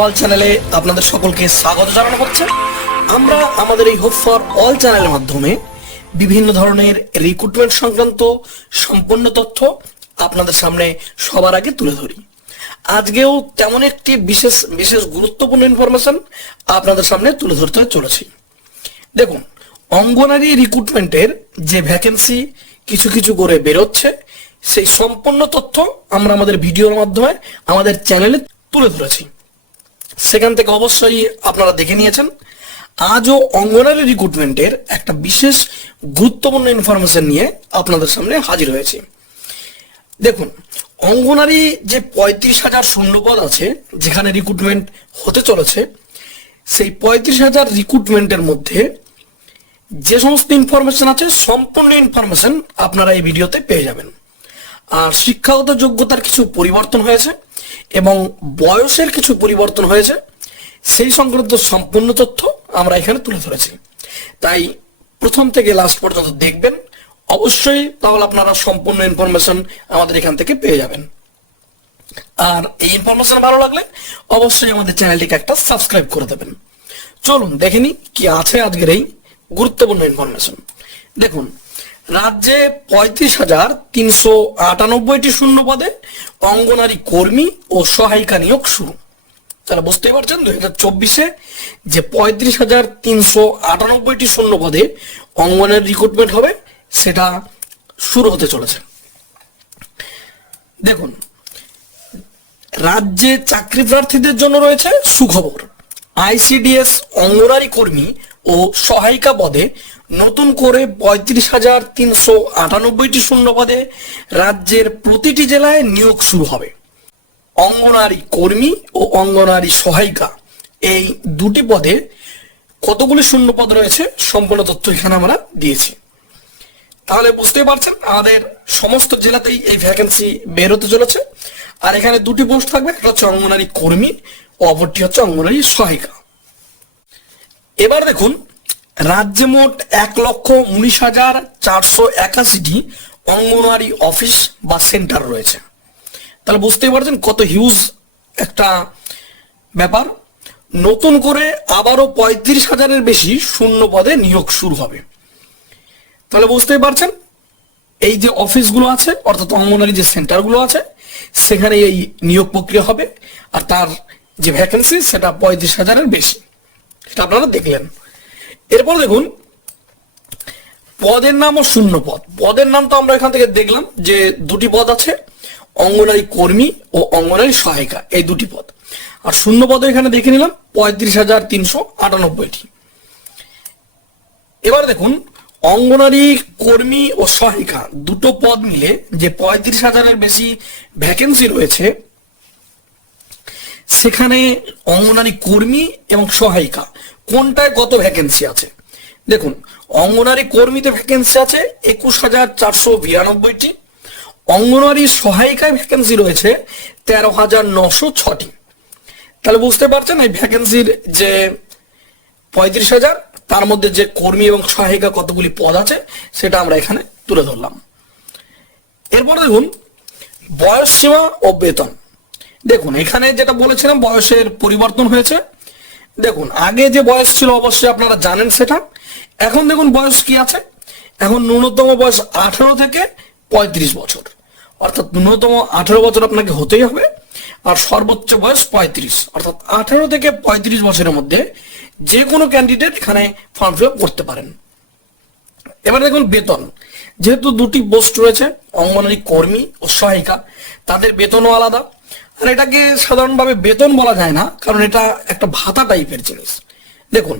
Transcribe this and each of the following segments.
All চ্যানেলে আপনাদের সকলকে স্বাগত জানানো হচ্ছে। আমরা আমাদের এই হোপ ফর অল চ্যানেলের মাধ্যমে বিভিন্ন ধরনের রিক্রুটমেন্ট সংক্রান্ত সম্পূর্ণ তথ্য আপনাদের সামনে সবার আগে তুলে ধরি। আজকেও তেমন একটি বিশেষ বিশেষ গুরুত্বপূর্ণ ইনফরমেশন আপনাদের সামনে তুলে ধরতে চলেছি। দেখুন, অঙ্গনারী রিক্রুটমেন্টের যে ভ্যাকেন্সি কিছু কিছু করে বেরোচ্ছে, সেই সম্পূর্ণ তথ্য আমরা আমাদের ভিডিওর মাধ্যমে আমাদের চ্যানেলে তুলে ধরেছি। সেখান থেকে অবশ্যই আপনারা দেখে নিয়েছেন। আজও অঙ্গনারী রিক্রুটমেন্টের একটা বিশেষ গুরুত্বপূর্ণ ইনফরমেশন নিয়ে আপনাদের সামনে হাজির হয়েছি। দেখুন, অঙ্গনারী যে 35,000 শূন্যপদ আছে যেখানে রিক্রুটমেন্ট হতে চলেছে, সেই 35,000 রিক্রুটমেন্টের মধ্যে যে সমস্ত ইনফরমেশন আছে সম্পূর্ণ ইনফরমেশন আপনারা এই ভিডিওতে পেয়ে যাবেন। আর শিক্ষাগত যোগ্যতার কিছু পরিবর্তন হয়েছে এবং বয়সের কিছু পরিবর্তন হয়েছে, সেই সংক্রান্ত সম্পূর্ণ তথ্য আমরা এখানে তুলে ধরেছি। তাই প্রথম থেকে লাস্ট পর্যন্ত দেখবেন, অবশ্যই তাহলে আপনারা সম্পূর্ণ ইনফরমেশন আমাদের এখান থেকে পেয়ে যাবেন। আর এই ইনফরমেশন ভালো লাগলে অবশ্যই আমাদের চ্যানেলটিকে একটা সাবস্ক্রাইব করে দেবেন। চলুন দেখে নিই কি আছে আজকের এই গুরুত্বপূর্ণ ইনফরমেশন। দেখুন, রাজ্যে 35,398টি শূন্য পদে অঙ্গনারী কর্মী ও সহায়িকা নিয়োগ শুরু। তারা বুঝতেই পারছেন 2024-এ যে 35,398টি শূন্য পদে অঙ্গনারী রিক্রুটমেন্ট হবে, সেটা শুরু হতে চলেছে। দেখুন, রাজ্যে চাকরি প্রার্থীদের জন্য রয়েছে সুখবর। আইসিডিএস অঙ্গনারী কর্মী ও সহায়িকা পদে নতুন করে 35,398টি শূন্য পদে রাজ্যের প্রতিটি জেলায় নিয়োগ শুরু হবে। অঙ্গনারী কর্মী ও অঙ্গনারী সহায়িকা এই দুটি পদে কতগুলি শূন্য পদ রয়েছে সম্পূর্ণ তথ্য এখানে আমরা দিয়েছি। তাহলে বুঝতেই পারছেন আমাদের সমস্ত জেলাতেই এই ভ্যাকেন্সি বের হতে চলেছে। আর এখানে দুটি পোস্ট থাকবে, একটা হচ্ছে অঙ্গনারী কর্মী ও অপরটি হচ্ছে অঙ্গনারী সহায়িকা। এবার দেখুন, রাজ্যে মোট 1,19,481টি অঙ্গনওয়াড়ি অফিস বা সেন্টার রয়েছে। তাহলে বুঝতেই পারছেন কত হিউজ একটা ব্যাপার। নতুন করে আবারও 35,000-এর বেশি শূন্য পদে নিয়োগ শুরু হবে। তাহলে বুঝতেই পারছেন এই যে অফিসগুলো আছে, অর্থাৎ অঙ্গনওয়াড়ি যে সেন্টারগুলো আছে, সেখানে এই নিয়োগ প্রক্রিয়া হবে। আর তার যে ভ্যাকেন্সি সেটা 35,000-এর বেশি, সেটা আপনারা দেখলেন। এরপর দেখুন, পদের নাম ও শূন্য পদ। পদের নাম তো আমরা এখান থেকে দেখলাম যে দুটি পদ আছে, অঙ্গনারী কর্মী ও অঙ্গনারী সহায়িকা, এই দুটি পদ। আর শূন্য পদ এখানে দেখে নিলাম 35,398টি। এবার দেখুন, অঙ্গনারী কর্মী ও সহায়িকা দুটো পদ মিলে যে 35,000-এর বেশি ভ্যাকেন্সি রয়েছে, সেখানে অঙ্গনারী কর্মী এবং সহায়িকা কোনটায় কত ভ্যাকেন্সি আছে দেখুন। অঙ্গনারী কর্মীতে ভ্যাকেন্সি আছে 21,492টি। অঙ্গনারী সহায়িকায় ভ্যাকেন্সি রয়েছে 13,906টি। তাহলে বুঝতে পারছেন এই ভ্যাকেন্সির যে 35,000, তার মধ্যে যে কর্মী এবং সহায়িকা কতগুলি পদ আছে সেটা আমরা এখানে তুলে ধরলাম। এরপর দেখুন, বয়স সীমা ও বেতন। দেখুন, এখানে যেটা বলেছিলাম বয়সের পরিবর্তন হয়েছে। দেখুন, আগে যে বয়স ছিল অবশ্যই আপনারা জানেন সেটা। এখন দেখুন বয়স কি আছে, এখন ন্যূনতম বয়স 18 থেকে 35 বছর, অর্থাৎ ন্যূনতম 18 বছর আপনাকে হতেই হবে। আর সর্বোচ্চ বয়স 35, অর্থাৎ 18 থেকে 35 বছরের মধ্যে যে কোনো ক্যান্ডিডেট এখানে ফর্ম ফিল আপ করতে পারেন। এবার দেখুন বেতন, যেহেতু দুটি পোস্ট রয়েছে অঙ্গনারী কর্মী ও সহায়িকা, তাদের বেতনও আলাদা। আর এটাকে সাধারণভাবে বেতন বলা যায় না, কারণ এটা একটা ভাতা টাইপের জিনিস। দেখুন,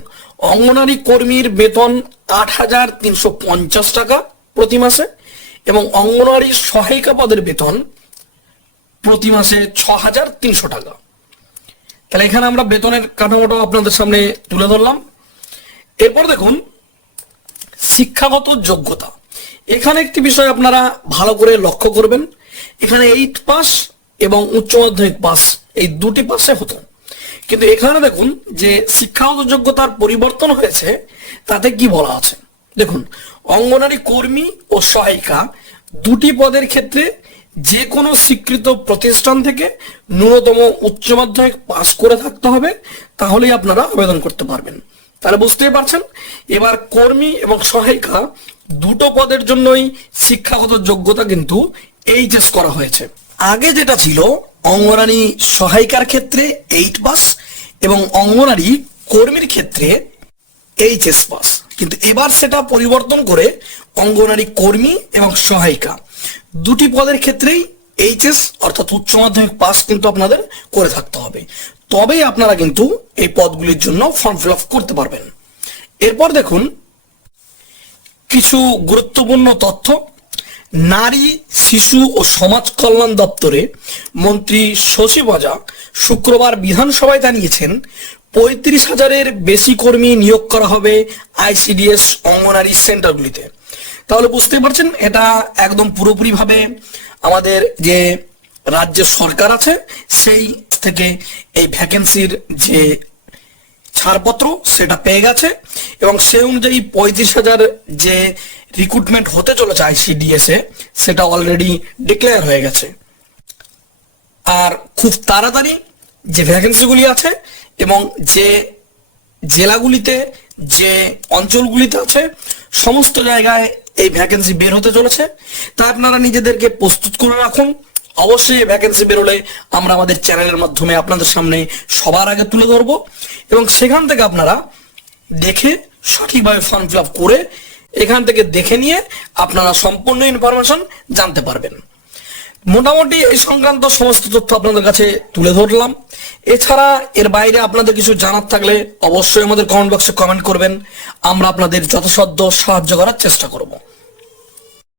অঙ্গনারী কর্মীর বেতন 8,350 টাকা প্রতি মাসে এবং অঙ্গনারী সহায়িকা পদের বেতন প্রতি মাসে 6,300 টাকা। তাহলে এখানে আমরা বেতনের কাঠামোটা আপনাদের সামনে তুলে ধরলাম। এরপর দেখুন, শিক্ষাগত যোগ্যতা। এখানে একটি বিষয় আপনারা ভালো করে লক্ষ্য করবেন, এখানে 8 পাস এবং উচ্চ মাধ্যমিক পাস এই দুটি পাশে হতো, কিন্তু এখানে দেখুন যে শিক্ষাগত যোগ্যতার পরিবর্তন হয়েছে। তাতে কি বলা আছে দেখুন, অঙ্গনারী কর্মী ও সহায়িকা দুটি পদের ক্ষেত্রে যে কোনো স্বীকৃত প্রতিষ্ঠান থেকে ন্যূনতম উচ্চ মাধ্যমিক পাস করে থাকতে হবে, তাহলেই আপনারা আবেদন করতে পারবেন। তাহলে বুঝতেই পারছেন, এবার কর্মী এবং সহায়িকা দুটো পদের জন্যই শিক্ষাগত যোগ্যতা কিন্তু এইচএস করা হয়েছে। আগে যেটা ছিল অঙ্গনারী সহায়িকার ক্ষেত্রে 8 পাস এবং অঙ্গনারী কর্মীর ক্ষেত্রে এইচএস পাস, কিন্তু এবার সেটা পরিবর্তন করে অঙ্গনারী কর্মী এবং সহায়িকা দুটি পদের ক্ষেত্রেই এইচএস অর্থাৎ উচ্চ মাধ্যমিক পাস কিন্তু আপনাদের করে থাকতে হবে, তবেই আপনারা কিন্তু এই পদগুলির জন্য ফর্ম ফিল আপ করতে পারবেন। এরপর দেখুন কিছু গুরুত্বপূর্ণ তথ্য। নারী, শিশু ও সমাজ কল্যাণ দপ্তরে মন্ত্রী সচিব ওয়াজা শুক্রবার বিধানসভায় জানিয়েছেন 35,000-এর বেশি কর্মী নিয়োগ করা হবে আইসিডিএস অঙ্গনারী সেন্টারগুলিতে। তাহলে বুঝতে পারছেন, এটা একদম পুরোপুরিভাবে আমাদের যে রাজ্য সরকার আছে সেই থেকে এই ভ্যাকেন্সির যে ছাড়পত্র সেটা পেয়ে গেছে এবং সেই অনুযায়ী 35,000 যে রিক্রুটমেন্ট হতে চলেছে আইসিডিএস এ সেটা অলরেডি ডিক্লেয়ার হয়ে গেছে। আর খুব তাড়াতাড়ি যে ভ্যাকেন্সিগুলি আছে এবং যে জেলাগুলিতে যে অঞ্চলগুলিতে আছে সমস্ত জায়গায় এই ভ্যাকেন্সি বের হতে চলেছে, তা আপনারা নিজেদেরকে প্রস্তুত করে রাখুন। অবশ্যই ভ্যাকেন্সি বেরোলে আমরা আমাদের চ্যানেলের মাধ্যমে আপনাদের সামনে সবার আগে তুলে ধরবো এবং সেখান থেকে আপনারা দেখে সঠিকভাবে ফর্ম ফিল আপ করে এখান থেকে দেখে নিয়ে আপনারা সম্পূর্ণ ইনফরমেশন জানতে পারবেন। মোটামুটি এই সংক্রান্ত সমস্ত তথ্য আপনাদের কাছে তুলে ধরলাম। এছাড়া এর বাইরে আপনাদের কিছু জানার থাকলে অবশ্যই আমাদের কমেন্ট বক্সে কমেন্ট করবেন, আমরা আপনাদের যথাসাধ্য সাহায্য করার চেষ্টা করব।